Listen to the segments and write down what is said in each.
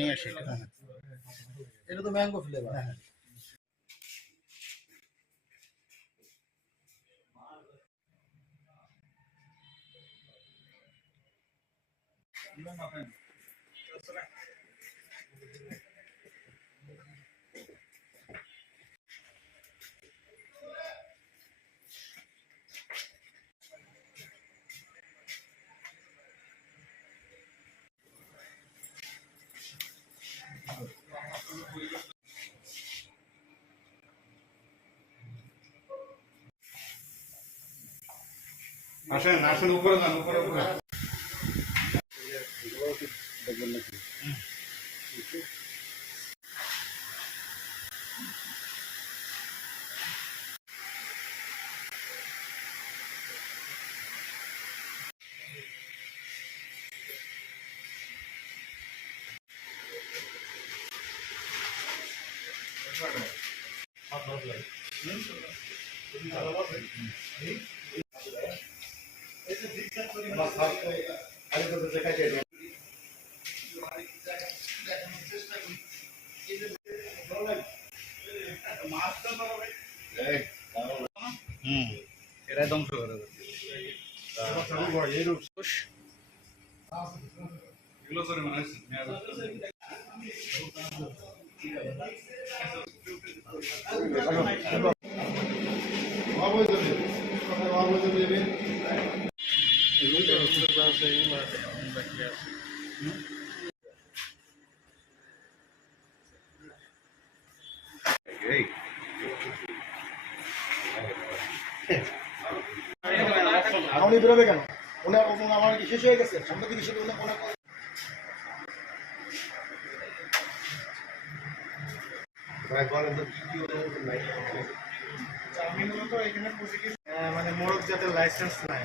নিয়ে আসি এটা তো ম্যাঙ্গো ফ্লেভার। আসেন আসেন উপরে যান উপরে উপরে দেখবেন নাকি এরাই ধ্বংস করে এগুলো করে মনে হচ্ছে আপনি বেরোবে কেন? ওনার আমার কি শেষ হয়ে গেছে? সামনে দিকে শেষ হলে আমি মূলত এখানে মানে মোড়ক যাদের লাইসেন্স নাই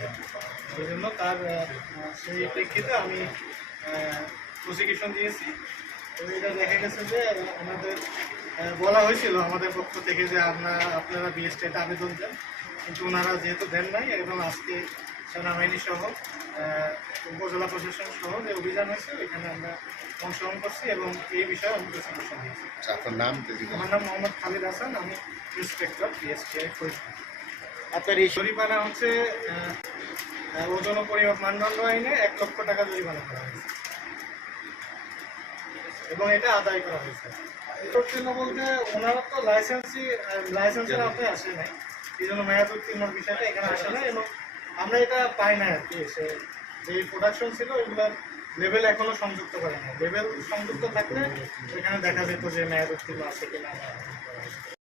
ওই জন্য তার সেই প্রেক্ষিতে আমি প্রসিকিউশন দিয়েছি। তো এটা দেখা গেছে যে আমাদের বলা হয়েছিল আমাদের পক্ষ থেকে যে আপনারা বিএসটিতে আবেদন দেন, কিন্তু ওনারা যেহেতু দেন নাই এবং আজকে সেনাবাহিনী সহ উপজেলা প্রশাসন সহ যে অভিযান হয়েছে ওইখানে আমরা অংশগ্রহণ করছি এবং এই বিষয়ে আমি প্রসিকিউশন দিয়েছি। আপনার নাম? আমার নাম মোহাম্মদ খালিদ হাসান, আমি ইন্সপেক্টর বিএসটিআই ফরিদপুর। আপনার এই জরিমানা হচ্ছে ওজন ও পরিমাপ মানদণ্ড আইনে 1 লক্ষ টাকা জরিমানা করা হয়েছে এবং এটা আদায় করা হয়েছে। এটার জন্য বলতে ওনারা তো লাইসেন্সের আওতায় আসে নাই, এই জন্য মেয়াদ উত্তীর্ণর বিষয়টা এখানে আসে না এবং আমরা এটা পাই না আর কি। এসে যে প্রোডাকশন ছিল ওইগুলোর লেভেল এখনো সংযুক্ত করে না। লেভেল সংযুক্ত থাকলে এখানে দেখা যেত যে মেয়াদ উত্তীর্ণ আছে কিনা।